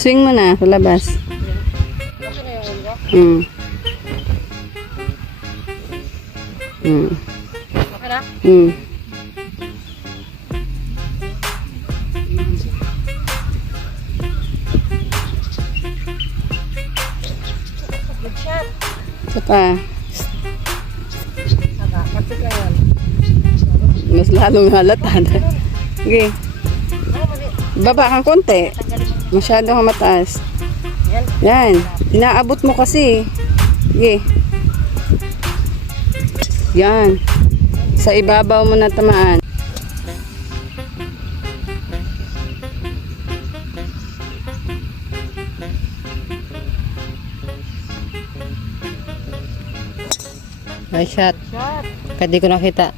Swing mo na sa labas. Okay na yung ulo? Hmm. Hmm. Okay na? Hmm. Good shot. Ito pa. Saka, kapit lang yan. Mas lalong halata. Sige. Oh, mali. Baba kang konti. Tanggalin mo. Masyado kang mataas. Yan. Yan. Inaabot mo kasi. Sige. Yan. Sa ibabaw mo na tamaan. Nice shot. Shot. Kahit di ko nakita.